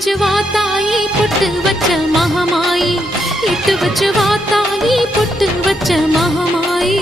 வச்சு வா தாயி பொட்டு வச்ச மகமாயி, இட்டு வச்சு வா தாயி பொட்டு வச்ச மகமாயி.